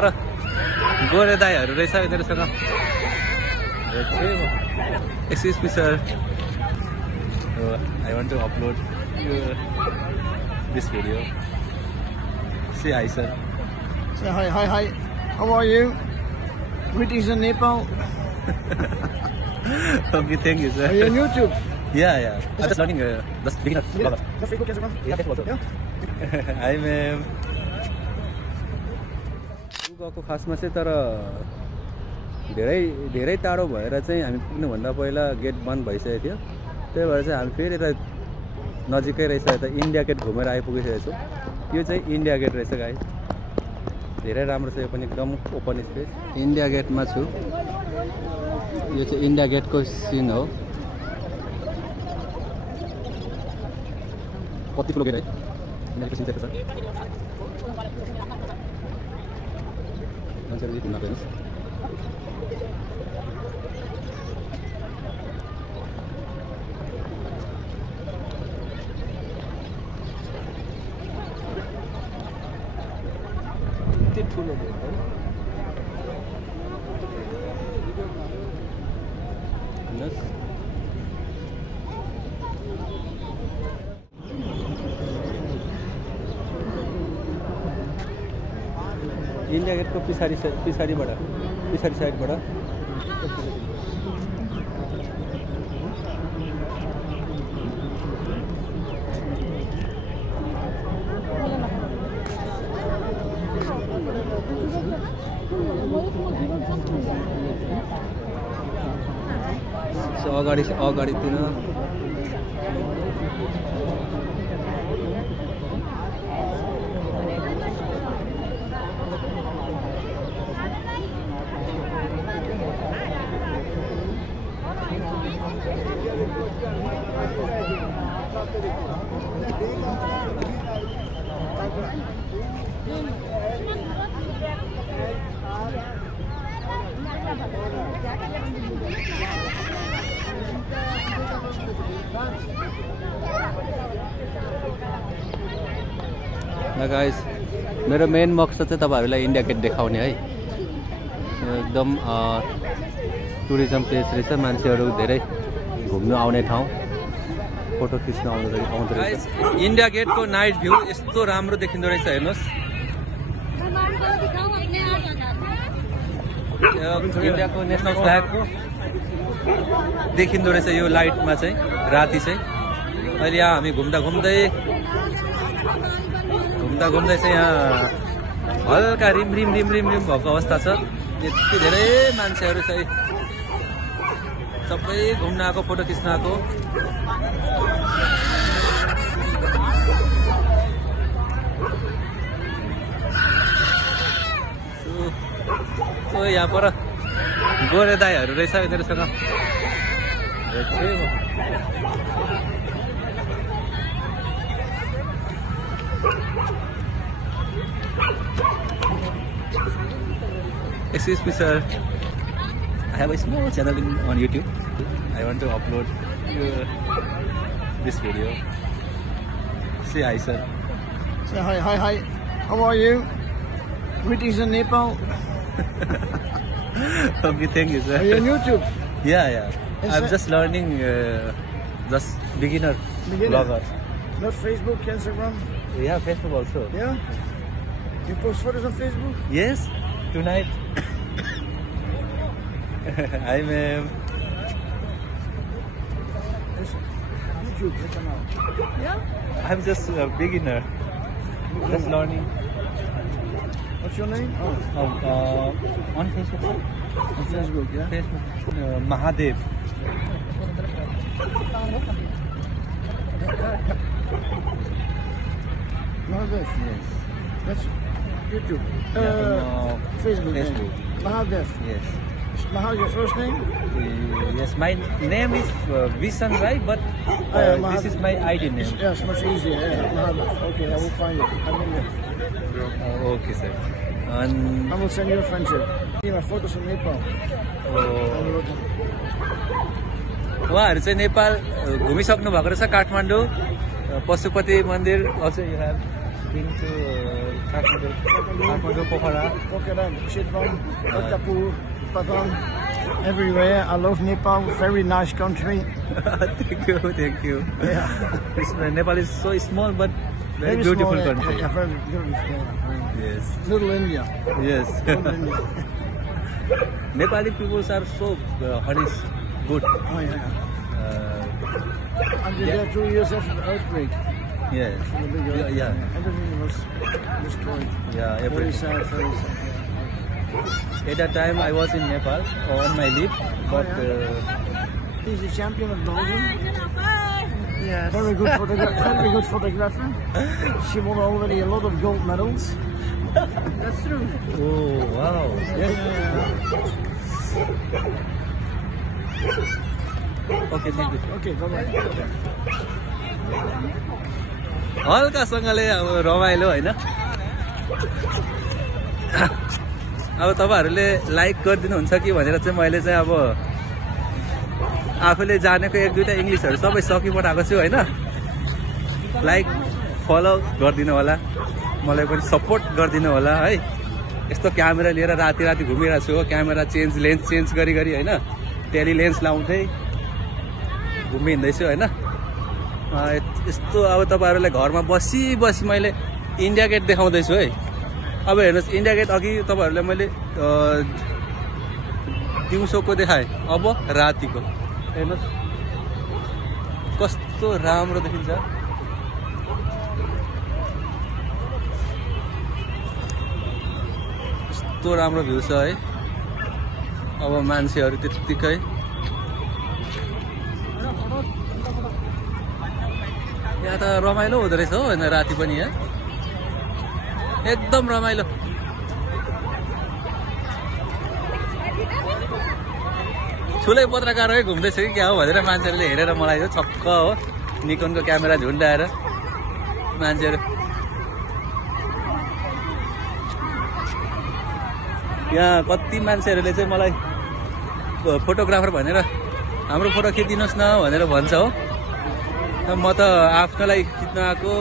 पर गोरे दाईहरू रहेछ यिनीहरूसँग। Excuse me, sir. I want to upload this video. Say hi, sir. Say hi, hi, hi. How are you? Greetings in Nepal. Okay, thank you, sir. Are you on YouTube? Yeah. I'm just learning just beginner blogger. No Facebook, Instagram? Yeah, Facebook also. Yeah. Hi, ma'am. गएको खासमा चाहिँ तर धेरै टाढो भएर चाहिँ हामी पुग्नुभन्दा पहिला गेट बन्द भइसकेको थियो। त्यही भएर चाहिँ हामी फेरि यता नजिकै रहेछ यता इन्डिया गेट घुमेर आइपुगिसकेको छौँ। यो चाहिँ इन्डिया गेट रहेछ गाइस, धेरै राम्रो छ। यो पनि एकदम ओपन स्पेस। इन्डिया गेटमा छु। यो चाहिँ इन्डिया गेटको सिन हो। कति ठुलो गेट है, यिनीहरूको सिन चाहिँ छ। मान्छेहरू यति घुम्न हेर्नुहोस्। ठुलो गेट हो। इन्डिया गेटको पछाडि साइडबाट अगाडितिर गाइस, मेरो मेन मकसद चाहिँ तपाईहरुलाई इन्डिया गेट देखाउने है। एकदम टुरिज्म प्लेस रहेछ, मान्छेहरू धेरै घुम्न आउने ठाउँ, फोटो खिच्न आउँदो रहेछ। इन्डिया गेटको नाइट भ्यू यस्तो राम्रो देखिँदो रहेछ, हेर्नुहोस्। इन्डियाको नेसनल फ्ल्याग देखिँदो रहेछ यो लाइटमा चाहिँ, राति चाहिँ। अहिले यहाँ हामी घुम्दा घुम्दै चाहिँ यहाँ हल्का रिम रिम भएको अवस्था छ। यति धेरै मान्छेहरू चाहिँ सबै घुम्न आएको, फोटो खिच्न आएको। यहाँ पर गोरे दाईहरू रहेछ यिनीहरूसँग। Excuse me, sir. I have a small channel on YouTube. I want to upload this video. Say hi, sir. Say hi, hi, hi. How are you? Greetings in Nepal. Okay, thank you, sir. Are you on YouTube? Yeah. I'm just learning, just beginner blogger. Not Facebook, Instagram? Yeah, Facebook also. Yeah? You post photos on Facebook? Yes, tonight. Hi, ma'am. YouTube channel. Yeah? I'm just a beginner. Just learning. What's your name? On Facebook, sir. On Facebook, yeah? Facebook. Mahadev. Mahadev? Yes. That's YouTube. Facebook. Facebook. Mahadev. Yes. Is Mahal your first name? Yes, my name is Visan Rai, but this is my ID name. Yes, much easier. Yeah. Mahadev. Okay, I will find it. Okay, sir. And I will send you a friendship. See my photos from Nepal. उहाँहरू चाहिँ नेपाल घुमिसक्नु भएको रहेछ, काठमाडौँ, पशुपति मन्दिर, also you have been to Kathmandu, Pokhara. Pokhara, Chitwan, Kotapur, Patong, everywhere. I love Nepal, very nice country. Thank you, thank you. Yeah. Nepal is so small but very beautiful small, country. Yeah, very beautiful. Yeah. Yes. Little India. Yes. Little India. Nepali people are so honest, good. Oh, yeah. And Yeah. there 2 years after the earthquake. Yes. The big earthquake. Yeah. Everything was destroyed. Yeah, Very everything. sad, very sad. At that time I was in Nepal on my leave, but He's the champion of Belgium. yes. Very good photographer. She won already a lot of gold medals. That's true. Oh wow. Yes. Okay, thank you. Okay, bye-bye. हल्कासँगले अब रमाइलो होइन अब तपाईहरुले like गरिदिनुहुन्छ कि भनेर चाहिँ मैले चाहिँ अब आफूले जानेको एक दुईटा इंग्लिशहरु सबै सकिपठाएको छु हैन लाइक फलो गरिदिनु होला मलाई पनि सपोर्ट गरिदिनु होला है यस्तो क्यामेरा लिएर राति राति घुमिरहेको छु क्यामेरा लेन्स चेन्ज गरी गरी हैन टेली लेन्स लाउँदै घुमिँदै छु हैन यस्तो अब तपाईहरुले घरमा बसी बसी मैले इन्डिया गेट देखाउँदै छु है अब हेर्नुस् इन्डिया गेट अघि तपाईहरुले मैले दिउँसोको देखाए अब रातिको हेर्नुस् कस्तो राम्रो देखिन्छ कस्तो राम्रो भ्यू छ है अब मान्छेहरु त्यतिकै यहाँ त रमाइलो हुँदो रहेछ हो हैन राति पनि यहाँ एकदम रमाइलो ठुलै पत्रकारहै घुम्दैछ कि क्या हो भनेर मान्छेहरूले हेरेर मलाई चाहिँ छक्क हो निकोनको क्यामेरा झुन्डाएर मान्छेहरू यहाँ कति मान्छेहरूले चाहिँ मलाई फोटोग्राफर भनेर हाम्रो फोटो खिचिदिनुहोस् न भनेर भन्छ हो म त आफ्नो लागि खिच्न आएको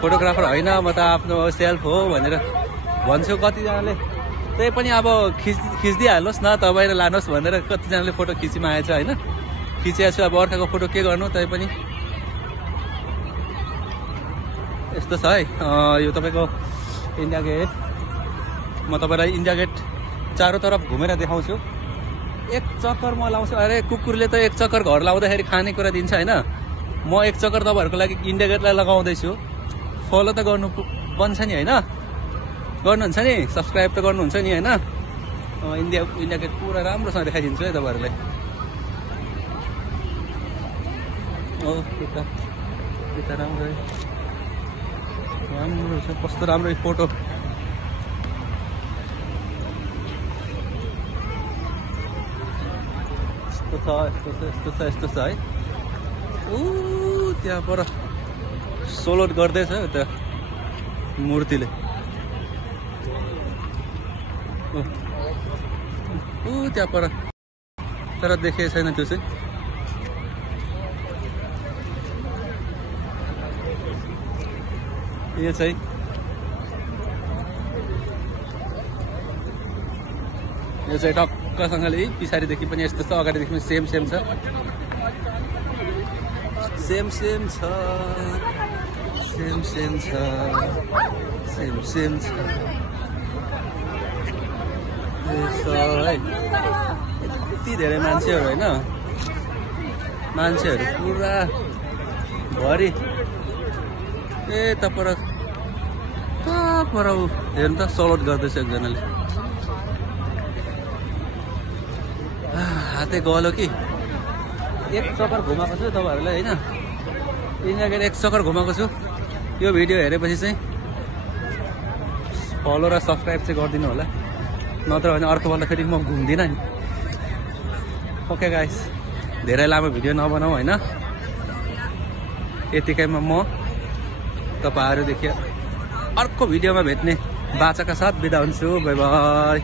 फोटोग्राफर होइन म त आफ्नो सेल्फ हो भनेर भन्छु कतिजनाले त्यही पनि अब खिचिदिइहाल्नुहोस् न तपाईले लानुहोस् भनेर कतिजनाले फोटो खिचिमागेको छ होइन खिचेको छु अब अर्काको फोटो के गर्नु तै पनि यस्तो छ है यो तपाईँको इन्डिया गेट म तपाईँलाई इन्डिया गेट चारैतर्फ घुमेर देखाउँछु एक चक्कर म लाउँछु अरे कुकुरले त एक चक्कर घर लाउँदाखेरि खानेकुरा दिन्छ होइन म एक चक्कर तपाईँहरूको लागि इन्डिया गेटलाई लगाउँदैछु फलो त गर्नु बन्छ नि होइन गर्नुहुन्छ नि सब्सक्राइब त गर्नुहुन्छ नि होइन इन्डिया गेट पुरा राम्रोसँग देखाइदिन्छु है तपाईँहरूलाई हो यता राम्रो राम्रो छ कस्तो राम्रो फोटो यस्तो छ है त्यहाँ पर सोलोट गर्दैछ त्यो मूर्तिले त्यहाँ पर तर देखेको छैन त्यो चाहिँ यो चाहिँ टक्कसँगले पछाडिदेखि पनि यस्तो छ अगाडिदेखि पनि सेम छ सेम छ है यति धेरै मान्छेहरू होइन मान्छेहरू पुरा भरि पर हेर्नु त सलोट गर्दैछ एकजनाले हातै गलो कि एक चक्कर घुमाएको छु तपाईँहरूलाई होइन इन्डिया गेट एक चक्कर घुमाएको छु यो भिडियो हेरेपछि चाहिँ फलो र सब्सक्राइब चाहिँ गरिदिनु होला नत्र भने अर्कोपल्ट फेरि म घुम्दिनँ नि ओके गाइस धेरै लामो भिडियो नबनाऊ होइन यतिकैमा म तपाईँहरूदेखि अर्को भिडियोमा भेट्ने बाचाका साथ बिदा हुन्छु बाई बाई